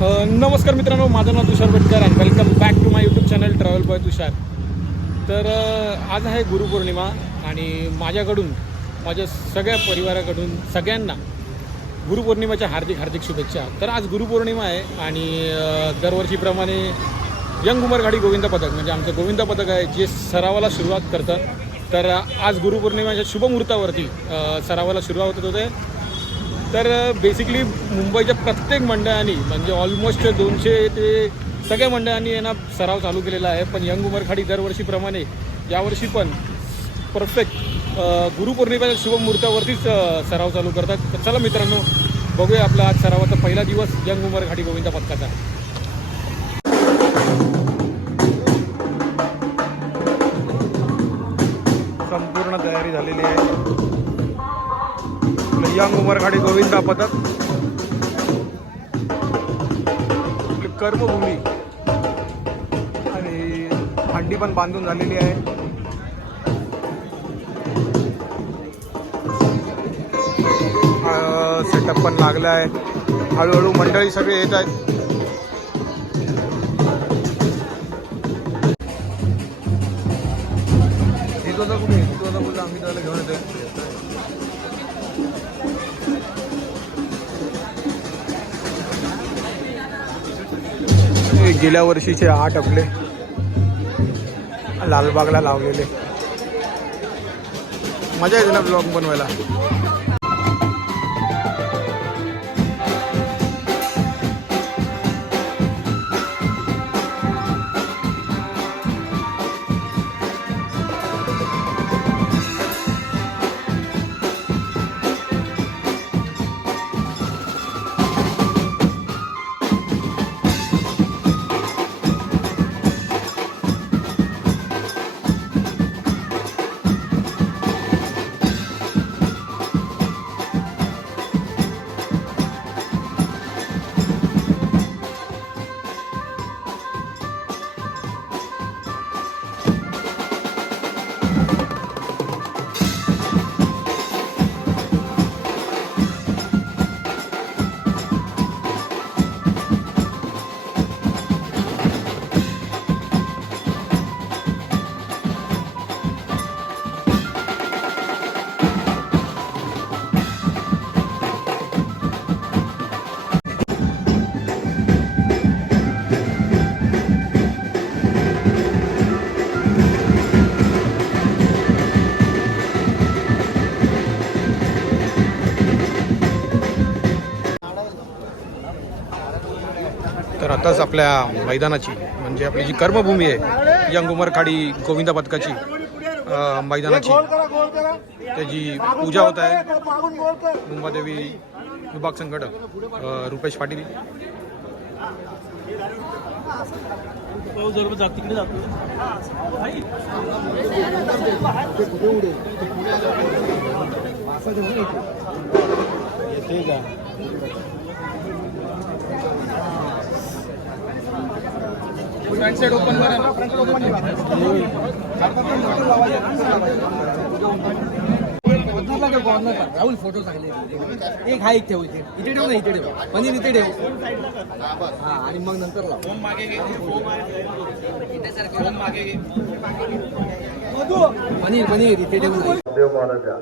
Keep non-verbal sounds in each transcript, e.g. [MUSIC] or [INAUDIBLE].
नमस्कार मित्रांनो माझं नाव Tushar Bhatkar and welcome back to my YouTube channel travel boy Tushar. तर आज आहे गुरुपौर्णिमा आणि माझ्याकडून माझ्या सगळ्या परिवाराकडून सगळ्यांना गुरुपौर्णिमेच्या हार्दिक हार्दिक शुभेच्छा. तर आज गुरुपौर्णिमा आहे आणि दरवर्षीप्रमाणे यंग उमर गाडी गोविंद पथक म्हणजे आमचं गोविंद पथक आहे जे सरावाला सुरुवात करतं. तर आज गुरुपौर्णिमेच्या शुभमुहूर्तावरती सरावाला सुरुवात होते. तर बेसिकली मुंबईच्या प्रत्येक मंडळांनी म्हणजे ऑलमोस्ट दोनशे ते सगळ्या मंडळांनी यांना सराव चालू केलेला आहे. पण यंग उमरखाडी दरवर्षीप्रमाणे यावर्षी पण परफेक्ट गुरुपौर्णिमेच्या शुभमुहूर्तावरतीच सराव चालू करतात. तर चला मित्रांनो बघूया आपला आज सरावाचा पहिला दिवस यंग उमरखाडी गोविंद पथकाचा. संपूर्ण तयारी झालेली आहे. आपलं यंग उमरखाडी गोविंदा पथक आपली कर्मभूमी. आणि हंडी पण बांधून झालेली आहे. सेटअप पण लागला आहे. हळूहळू मंडळी सगळे येत आहेत. गेल्या वर्षीचे आठ आपले लालबागला लावलेले. मजा येते ना ब्लॉग बनवायला. आपल्या मैदानाची म्हणजे आपली जी कर्मभूमी आहे यंग उमरखाडी गोविंदा पथकाची मैदानाची. त्याची पूजा होत आहे मुंबादेवी विभाग संघटक रुपेश पाटील. तिकडे जातो येते का राहुल फोटो चांगले एक हा एक ठेव इथे. इथे ठेव ना इथे ठेव. पनीर इथे ठेव. हा आणि मग नंतर लाव. पनीर पनीर इथे ठेवून दे. देव महाराजा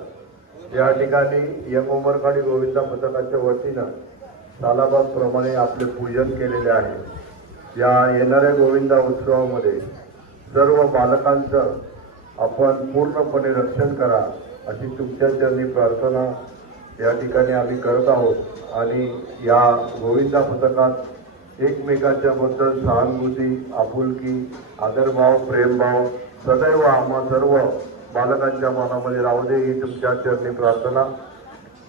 या ठिकाणी यंग उमरखाडी गोविंदा पथकाच्या वतीनं सालाबादप्रमाणे आपले पूजन केलेले आहे. या येणाऱ्या गोविंदा उत्सवामध्ये सर्व बालकांचं आपण पूर्णपणे रक्षण करा अशी तुमच्या चरणी प्रार्थना या ठिकाणी आम्ही करत आहोत. आणि या गोविंदा पथकात एकमेकांच्या बद्दल सहानुभूती आपुलकी आदरभाव प्रेमभाव सदैव आम्हा सर्व बालकांच्या मनामध्ये राहू दे ही तुमच्या चरणी प्रार्थना.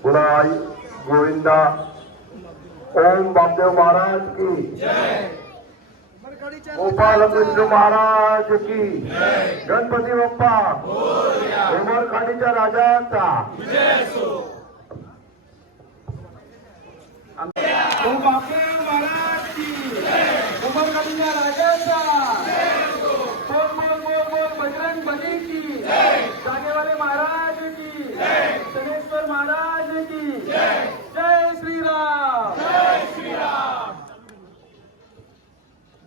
पुन्हा आई गोविंदा. ओम बापदेव महाराज की. गोपाल कृष्ण महाराज की गणपती बाप्पा. उमरखाडीच्या राजाचा. ओ बापू महाराज की उमरगाडीच्या राजाचा बोल बोल बोल बोल बजरंग बली की जागेवाले महाराज की शनेश्वर महाराज की जय श्रीराम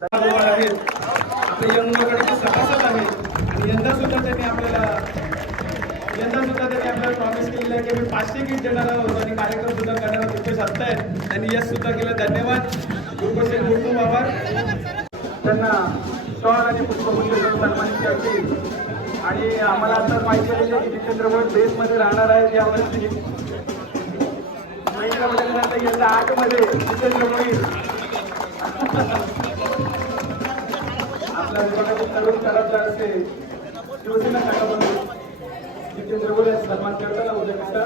आपले यंग मुलाकडे सभासद आहेत आणि यंदा सुद्धा त्यांनी आपल्याला यंदा सुद्धा त्यांनी आपल्याला प्रॉमिस केलेलं आहे की मी पाचशे किट देणार आहोत आणि कार्यक्रम सुद्धा करण्यावर आहोत. रुपेश आहेत. त्यांनी यश सुद्धा केलं. धन्यवाद. रुपेश खूप खूप आभार. त्यांना स्टॉल आणि पुष्पगुच्छ सन्मानित करतील. आणि आम्हाला आता माहिती आहे की जितेंद्र मोहित बेसमध्ये राहणार आहेत यावर्षी महिला मंडळानंतर यंदा आठमध्ये जितेंद्र मोहित [LAUGHS] आपल्या विभागाचे तरुण कलाकार असे शिवसेना शाखामध्ये जितेंद्र मोहित सन्मान करताना उद्या कसा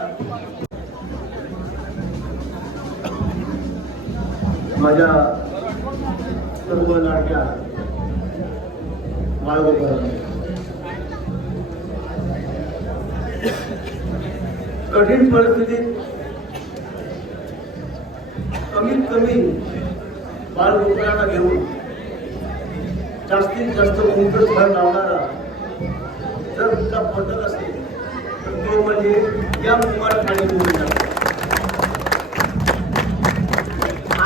माझ्या सर्व लाडक्या बाळगोपाल कठीण परिस्थितीत कमीत कमी बाळगोपाळांना घेऊन जास्तीत जास्त उंच भर लावणारा जर तुमचा पटत असेल तर तो म्हणजे या कुमार खाली गोविंदा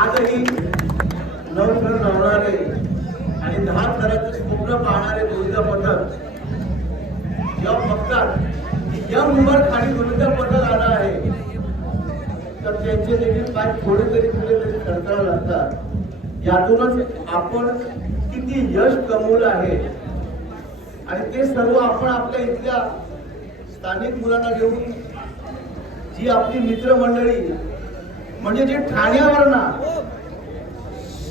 आजही नऊ घर लावणारे आणि दहा घराचे स्वप्न पाहणारे गोविंदा पथक या बघतात या मुंबईत खाली गोविंदा पथक आला आहे. तर त्यांचे देखील पाय थोडे तरी पुढे तरी खडकावं लागतात. यातूनच आपण किती यश कमवलं आहे. आणि ते सर्व आपण आपल्या इथल्या स्थानिक मुलांना घेऊन जी आपली मित्रमंडळी म्हणजे जे ठाण्यावर ना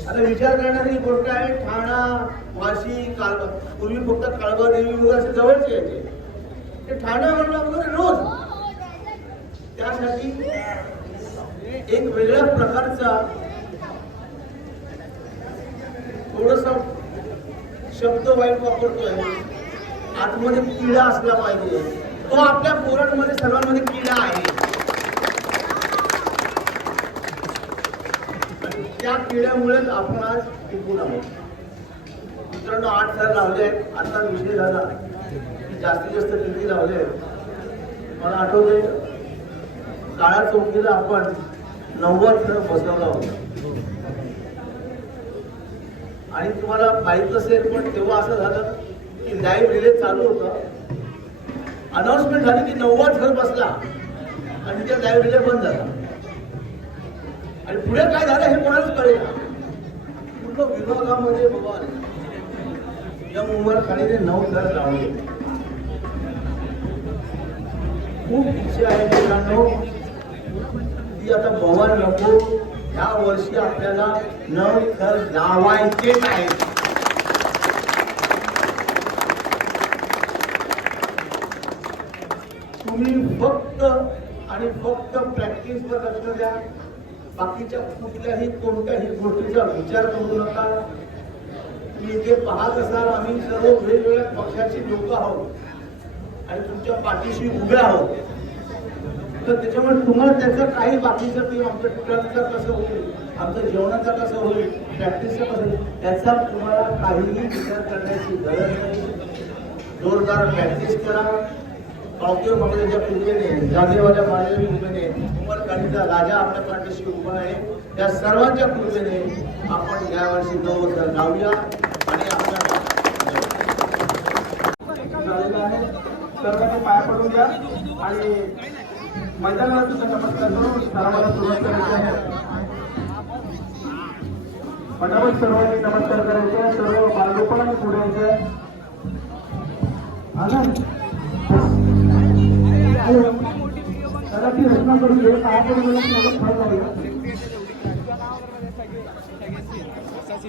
आता विचार करण्याची गोष्ट आहे ठाणा वाशी काळ पूर्वी फक्त काळबा देवी असे जवळचे यायचे ते. ठाण्यावर वगैरे रोज. त्यासाठी एक वेगळ्या प्रकारचा थोडस शब्द वाईट वापरतोय. आतमध्ये किडा असला पाहिजे. तो आपल्या पोरांमध्ये सर्वांमध्ये किडा आहे. आणि त्या किड्यामुळेच आपण आज टिकून आहोत. मित्रांनो आठ सर लावले आहेत. आता विषय झाला. जास्तीत जास्त किती लावले आहेत? मला आठवते काळा चौकीला आपण नव्वद सर बसवला होता. आणि तुम्हाला माहीत असेल पण तेव्हा असं झालं की लाईव्ह रिले चालू होतं. अनाउन्समेंट झाली की नव्वद घर बसला आणि त्या लाईव्ह रिले बंद झाला. आणि पुढे काय झालं हे कोणालाच कळेल पूर्ण विभागामध्ये बाबा या मुंबईत खाली नऊ घर लावले. खूप इच्छा आहे मुलांना ती आता भवन नको. या वर्षी आपल्याला नऊ कर लावायचे नाही. तुम्ही फक्त आणि फक्त प्रॅक्टिसवर लक्ष द्या. बाकीच्या कुठल्याही कोणत्याही गोष्टीचा विचार करू नका. तुम्ही इथे पाहत असाल आम्ही सर्व वेगवेगळ्या पक्षाची लोक आहोत. आणि तुमच्या पाठीशी उभे आहोत. तर त्याच्यामुळे तुम्हाला त्याचं काही बाकीचं काही आमच्या ठिकाणचं कसं होईल आमचं जेवणाचं कसं होईल प्रॅक्टिसचं कसं होईल त्याचा तुम्हाला काहीही विचार करण्याची गरज नाही. जोरदार प्रॅक्टिस करा. पावकीव मंडळाच्या कृपेने जागेवाल्या मानवी कृपेने उमरखालीचा राजा आपल्या पाठीशी उभा आहे. त्या सर्वांच्या कृपेने आपण यावर्षी नवं लावूया आणि आपल्या झालेलं आहे सर्वांनी पाया पडून द्या आणि मैदानाला सुद्धा नमस्कार करून सर्वांना सुरुवात करायची आहे पटापट सर्वांनी नमस्कार करायचे सर्व बालगोपाळांनी पुढे यायचं. आनंद घराची रचना करून घे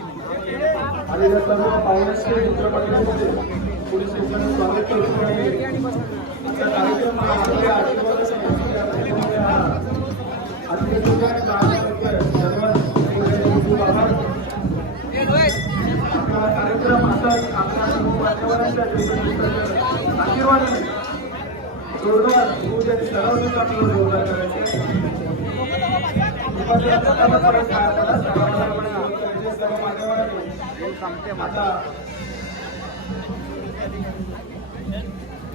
आणि सर्व पाहुण्याचे स्टेशन स्वागत करतो. कार्यक्रम हा आपल्या आशीर्वादाने हा अतिशय सुंदर कार्यक्रम सर्वात खूप खूप आभार. आपला कार्यक्रम असाच आपल्या सर्व कार्यक्रम जीवनात आशीर्वादाने जोरदार जोरदार करायचे आपण आता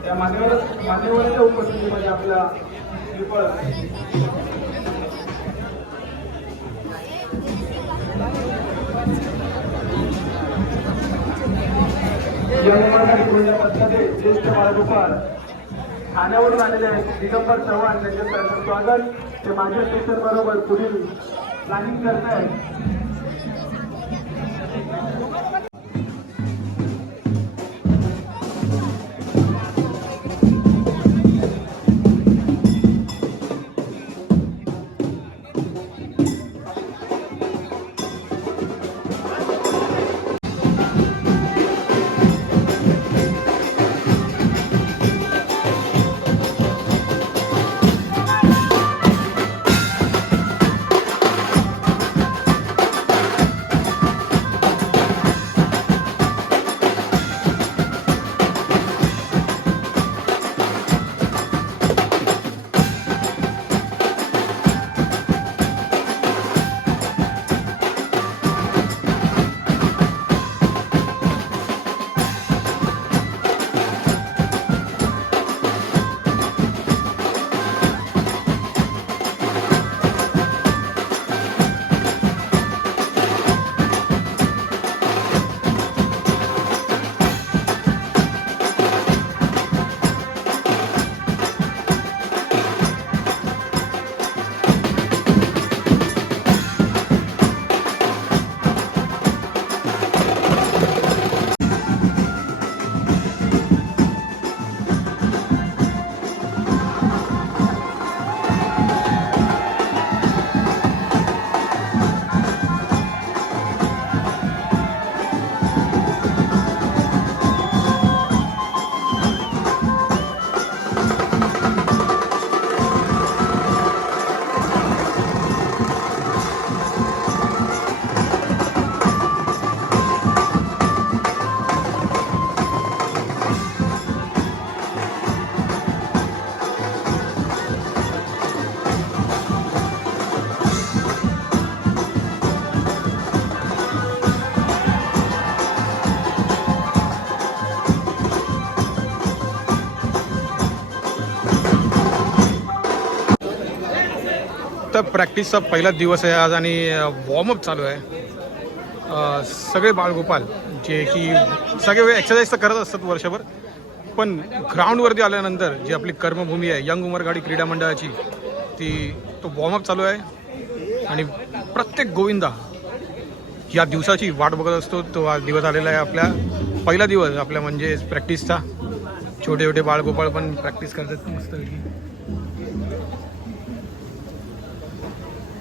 त्या मान्यवर मान्यवरांच्या उपस्थितीमध्ये आपला श्रीफळ यवतमाळसाठी ज्येष्ठ बाळगोपाळ ठाण्यावरून आलेले आहेत दिगंबर चव्हाण त्यांचे स्वागत. ते माझ्या स्टेशन बरोबर पुढील प्लॅनिंग करत आहेत प्रॅक्टिसचा पहिला दिवस आहे आज आणि वॉर्मअप चालू आहे. सगळे बाळगोपाल जे की सगळे एक्सरसाइज तर करत असतात वर्षभर पण ग्राउंडवरती आल्यानंतर जी आपली कर्मभूमी आहे यंग उमरगाडी क्रीडा मंडळाची ती तो वॉर्मअप चालू आहे. आणि प्रत्येक गोविंदा या दिवसाची वाट बघत असतो. तो आज दिवस आलेला आहे आपल्या पहिला दिवस आपल्या म्हणजे प्रॅक्टिसचा छोटे छोटे बाळगोपाळ पण प्रॅक्टिस करतात. मस्त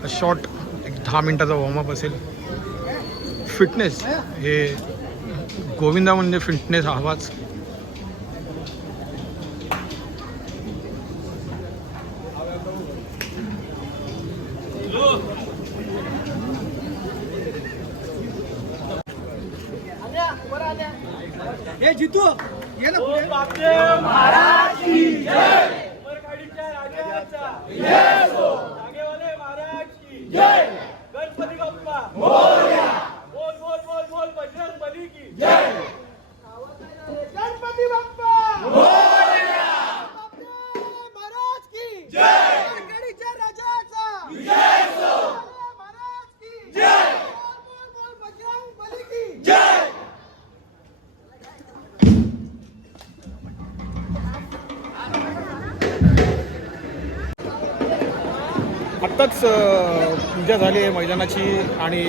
शॉर्ट एक दहा मिनिटाचा वॉर्मअप असेल. फिटनेस हे गोविंदा म्हणजे फिटनेस हवाच ए जितू ये ना पुढे. गणपती बाप्पा बोल बोल बोल बोल बजरंग बली की गणपती बाप्पा महाराज की गडगडीच्या राजाचा महाराज की बोल बोल बोल बजरंग बली की आत्ताच अ, पूजा झाली आहे मैदानाची आणि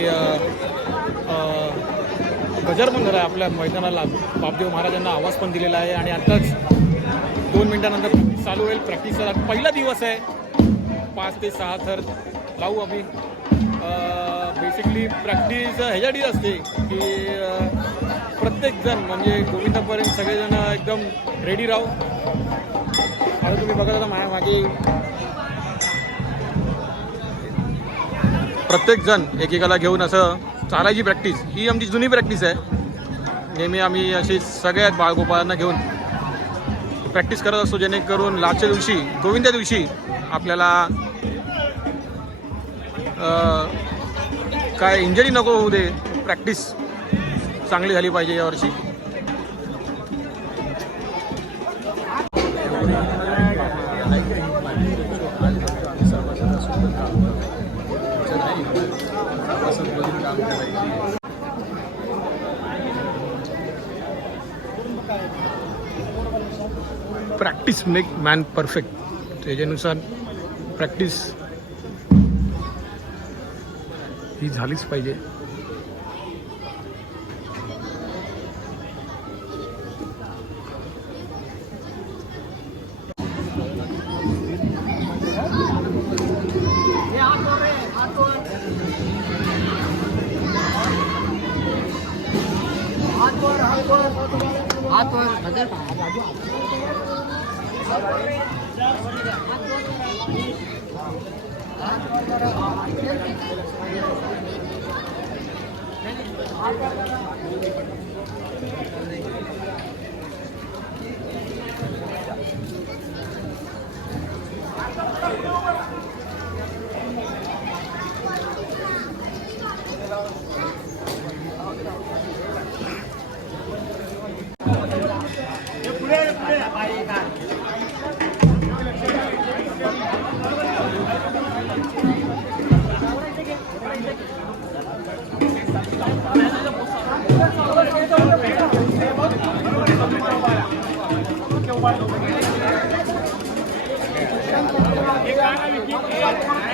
गजर पण झाला आहे आपल्या मैदानाला. बापदेव महाराजांना आवाज पण दिलेला आहे आणि आत्ताच दोन मिनिटानंतर चालू होईल प्रॅक्टिसचा पहिला दिवस आहे. पाच ते सहा थर लावू आम्ही. बेसिकली प्रॅक्टिस ह्याच्यासाठी असते की प्रत्येकजण म्हणजे गोविंदापर्यंत सगळेजण एकदम रेडी राहू. आता तुम्ही बघत आता माझ्या मागे प्रत्येकजण एकेकाला घेऊन असं चालायची प्रॅक्टिस. ही आमची जुनी प्रॅक्टिस आहे. नेहमी आम्ही अशी सगळ्यात बाळगोपाळांना घेऊन प्रॅक्टिस करत असतो जेणेकरून लास्टच्या दिवशी गोविंद्या दिवशी आपल्याला काय इंजरी नको होऊ दे. प्रॅक्टिस चांगली झाली पाहिजे यावर्षी प्रॅक्टिस मेक मॅन परफेक्ट त्याच्यानुसार प्रॅक्टिस ही झालीच पाहिजे.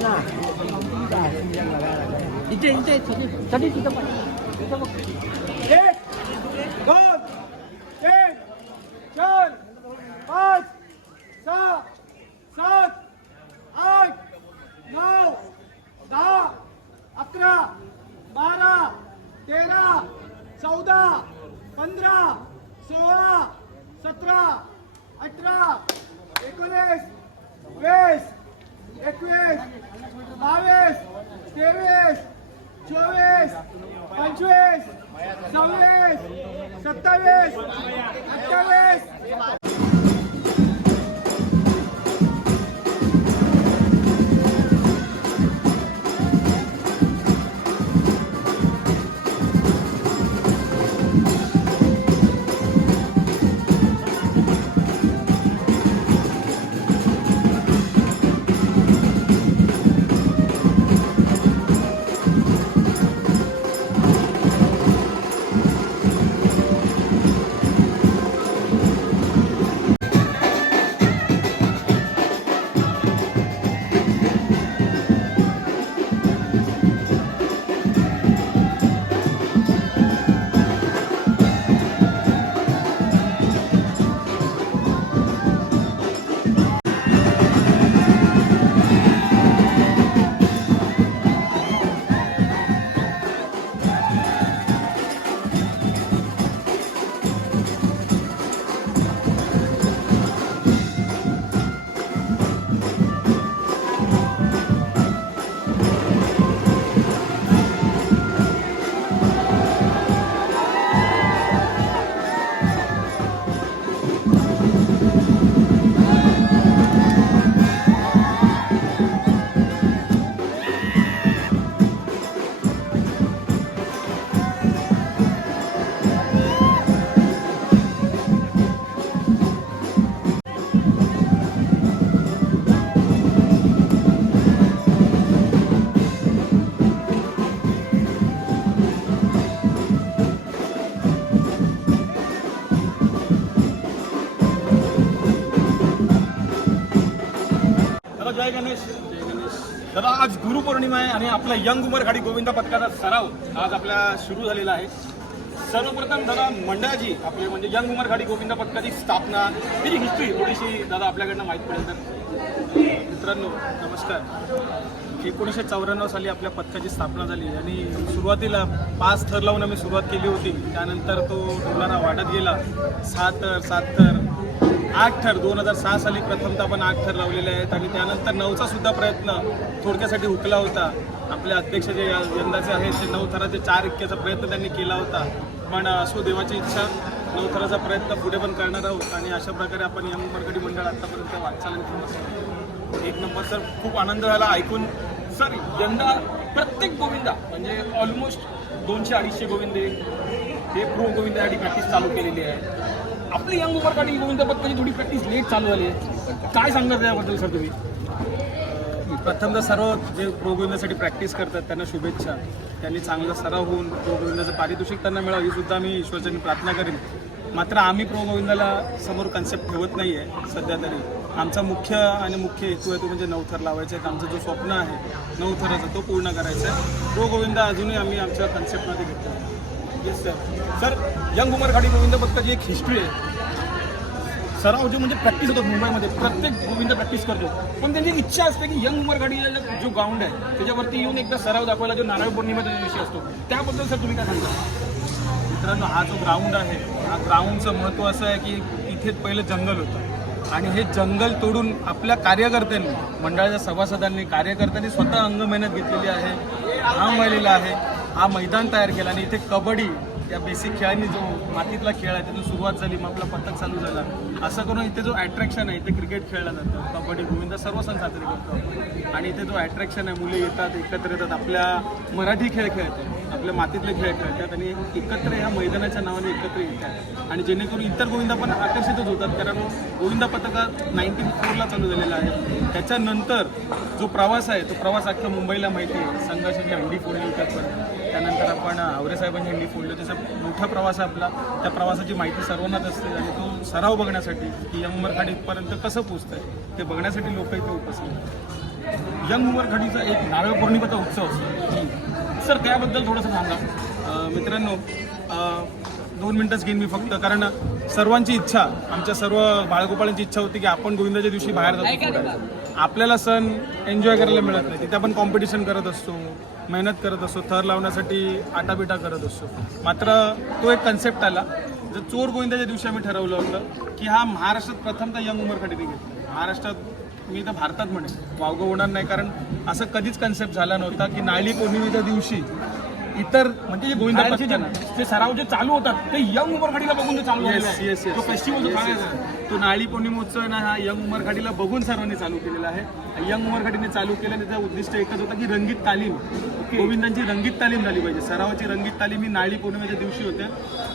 या इथे इथे साठी तिथं पण एक सव्वीस सत्तावीस. आपला यंग उमर खाडी गोविंदा पथकाचा सराव आज आपला सुरू झालेला आहे. सर्वप्रथम दादा मंडळाची आपले म्हणजे यंग उमर खाडी गोविंदा पथकाची स्थापना त्याची हिस्ट्री थोडीशी दादा आपल्याकडनं माहीत पडेल तर. मित्रांनो नमस्कार. एकोणीसशे चौऱ्याण्णव साली आपल्या पथकाची स्थापना झाली आणि सुरुवातीला पाच थर लावून आम्ही सुरुवात केली होती. त्यानंतर तो मुलांना वाढत गेला. सात थर सात थर आठ थर. दोन हजार सहा साली प्रथमतः आपण आठ थर लावलेले आहेत आणि त्यानंतर नऊचा सुद्धा प्रयत्न थोडक्यासाठी हुकला होता. आपले अध्यक्ष जे यंदाचे आहेत ते नऊ थराचे चार इतक्याचा प्रयत्न त्यांनी केला होता. पण असो देवाची इच्छा नऊ थराचा प्रयत्न पुढे पण करणार आहोत. आणि अशा प्रकारे आपण यंग मरकडी मंडळ आतापर्यंत वाटचाल एक नंबर सर खूप आनंद झाला ऐकून. सर यंदा प्रत्येक गोविंदा म्हणजे ऑलमोस्ट दोनशे अडीचशे गोविंदे हे प्रो गोविंदासाठी प्रॅक्टिस चालू केलेली आहे. आपली यंग उमरकाठी गोविंदाबद्दल थोडी प्रॅक्टिस लेट चालू झाली आहे? काय सांगणार त्याबद्दल सर तुम्ही? प्रथमतः सर्व जे प्रो गोविंदासाठी प्रॅक्टिस करतात त्यांना शुभेच्छा. त्यांनी चांगला सराव होऊन प्रो गोविंदाचं पारितोषिक त्यांना मिळावं ही सुद्धा मी ईश्वरच्यांनी प्रार्थना करेन. मात्र आम्ही प्रोगोविंदाला समोर कन्सेप्ट ठेवत नाही आहे सध्या तरी. आमचा मुख्य आणि मुख्य हेतू आहे तो म्हणजे नवथर लावायचा आहे. आमचं जो स्वप्न आहे नवथराचा तो पूर्ण करायचा आहे. प्रोगोविंदा अजूनही आम्ही आमच्या कन्सेप्टमध्ये घेतो yes sir sir young Umarkhadi Govind पत्काची एक हिस्ट्री आहे. सराव जे म्हणजे प्रॅक्टिस होतात मुंबईमध्ये प्रत्येक गोविंद प्रॅक्टिस करतो. पण त्यांची इच्छा असते की यंग उमरगाडीला जो ग्राउंड आहे त्याच्यावरती येऊन एकदा सराव दाखवायला जो नारळ पौर्णिमेचा दिवशी असतो त्याबद्दल सर तुम्ही काय सांगता? मित्रांनो हा जो ग्राउंड आहे हा ग्राउंडचं महत्त्व असं आहे की इथे पहिलं जंगल होतं. आणि हे जंगल तोडून आपल्या कार्यकर्त्यांनी मंडळाच्या सभासदांनी कार्यकर्त्यांनी स्वतः अंग मेहनत घेतलेली आहे. हा महिलेला आहे हा मैदान तयार केला आणि इथे कबड्डी या बेसिक खेळांनी जो मातीतला खेळ आहे त्यातून सुरुवात झाली मग आपला पथक चालू झाला. असं करून इथे जो अट्रॅक्शन आहे इथे क्रिकेट खेळला जातं. कबड्डी गोविंद सर्व सण साजरे करतो आणि इथे जो अट्रॅक्शन आहे मुले येतात एकत्र येतात आपल्या मराठी खेळ खेळतात. आपल्या मातीतले खेळ खेळतात आणि एकत्र ह्या मैदानाच्या नावाने एकत्र येतात. आणि जेणेकरून इतर गोविंदा पण आकर्षितच होतात. कारण गोविंदा पथका नाईन्टीन फोरला चालू झालेला आहे. त्याच्यानंतर जो प्रवास आहे तो प्रवास अख्ख्या मुंबईला माहिती आहे. संघर्षाची हंडी फोडली होती पण त्यानंतर आपण आवरेसाहेबांची हंडी फोडली त्याचा मोठा प्रवास आहे आपला त्या प्रवासाची माहिती सर्वांनाच असते. आणि तो सराव बघण्यासाठी की यंग उमरखाडीपर्यंत कसं पोचतं आहे ते बघण्यासाठी लोक इथे उपस्थित आहेत. यंग उमरखाडीचा एक नारळ पौर्णिमेचा उत्सव असतो. सर त्याबद्दल थोडंसं सांगा. मित्रांनो दोन मिनटंच घेईन मी फक्त कारण सर्वांची इच्छा आमच्या सर्व बाळगोपाळांची इच्छा होती की आपण गोविंदाच्या दिवशी बाहेर जातो. आपल्याला सण एन्जॉय करायला मिळत नाही. तिथे आपण कॉम्पिटिशन करत असतो मेहनत करत असतो थर लावण्यासाठी आटाबिटा करत असतो. मात्र तो एक कन्सेप्ट आला जर चोर गोविंदाच्या दिवशी आम्ही ठरवलं होतं की हा महाराष्ट्रात प्रथमतः यंग उमरखाडी घेतला. महाराष्ट्रात मी तर भारतात म्हणेन वावगं होणार नाही कारण असं कधीच कन्सेप्ट झाला नव्हता की नाळी पौर्णिमेच्या दिवशी इतर म्हणजे जे गोविंदा सराव जे चालू होतात ते यंग उमरगाडीला बघून ते चालू yes, yes. तो फेस्टिवल तो नाळी पौर्णिमोत्सव ना हा यंग उमरखाडीला बघून सर्वांनी चालू केलेला आहे. यंग उमरखाडीने चालू केल्याने त्याचं उद्दिष्ट एकच होतं की रंगीत तालीम. गोविंदांची रंगीत तालीम झाली पाहिजे. सरावाची रंगीत तालीम ही नाळी पौर्णिमेच्या दिवशी होते.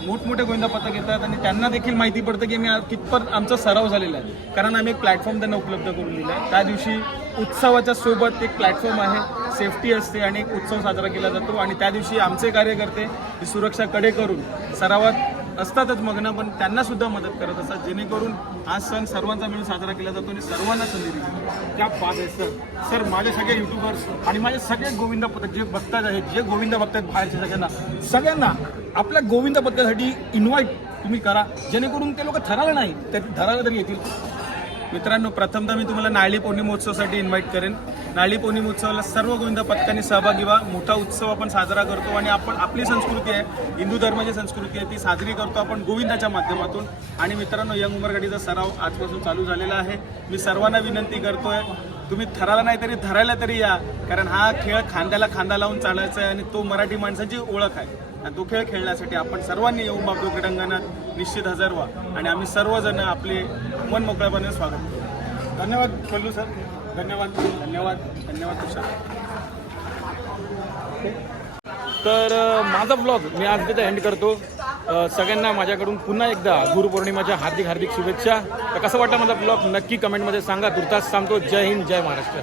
मोठमोठे गोविंदा पथक येतात आणि त्यांना देखील माहिती पडतं की मी कितपत आमचा सराव झालेला आहे. कारण आम्ही एक प्लॅटफॉर्म त्यांना उपलब्ध करून दिला आहे. त्या दिवशी उत्सवाच्या सोबत एक प्लॅटफॉर्म आहे. सेफ्टी असते आणि एक उत्सव साजरा केला जातो. आणि त्या दिवशी आमचे कार्यकर्ते ही सुरक्षा कडे करून सरावात असतातच मग्न पण त्यांना सुद्धा मदत करत असतात. जेणेकरून हा सण सर्वांचा मिळून साजरा केला जातो आणि सर्वांना संधी दिली त्या पाच आहे सर. सर माझे सगळे युट्यूबर्स आणि माझे सगळे गोविंदा पथक जे बघतात आहेत जे गोविंदा बघतात बाहेरच्या सगळ्यांना सगळ्यांना आपल्या गोविंदा पथकासाठी इन्व्हाइट तुम्ही करा. जेणेकरून ते लोक ठरायला नाही ते ठरायला तरी येतील. मित्रांनो प्रथमतः मी तुम्हाला नाळी पौर्णिमोत्सवासाठी इन्व्हाइट करेन. नाळी पौर्णिमोत्सवाला सर्व गोविंद पथकांनी सहभागी व्हा. मोठा उत्सव आपण साजरा करतो आणि आपण आपली संस्कृती आहे हिंदू धर्माची संस्कृती आहे ती साजरी करतो आपण गोविंदाच्या माध्यमातून. आणि मित्रांनो यंग उमरगाडीचा सराव आजपासून चालू झालेला आहे. मी सर्वांना विनंती करतोय तुम्ही थराला नाही तरी धरायला तरी या. कारण हा खेळ खांद्याला खांदा लावून चालायचा आहे आणि तो मराठी माणसाची ओळख आहे. आणि तो खेळ खेळण्यासाठी आपण सर्वांनी येऊन बाबडो क्रीडांगणात निश्चित हजर व्हा. आणि आम्ही सर्वजण आपले मन मोकळ्यापणे स्वागत करू. धन्यवाद कोल्लू सर. धन्यवाद धन्यवाद धन्यवाद तुषार. तर माझा ब्लॉग मी आज तिथे एंड करतो. सगळ्यांना माझ्याकडून पुन्हा एकदा गुरुपौर्णिमाच्या हार्दिक हार्दिक शुभेच्छा. तर कसं वाटलं माझा ब्लॉग नक्की कमेंटमध्ये सांगा. तुर्तास सांगतो. जय हिंद जय महाराष्ट्र.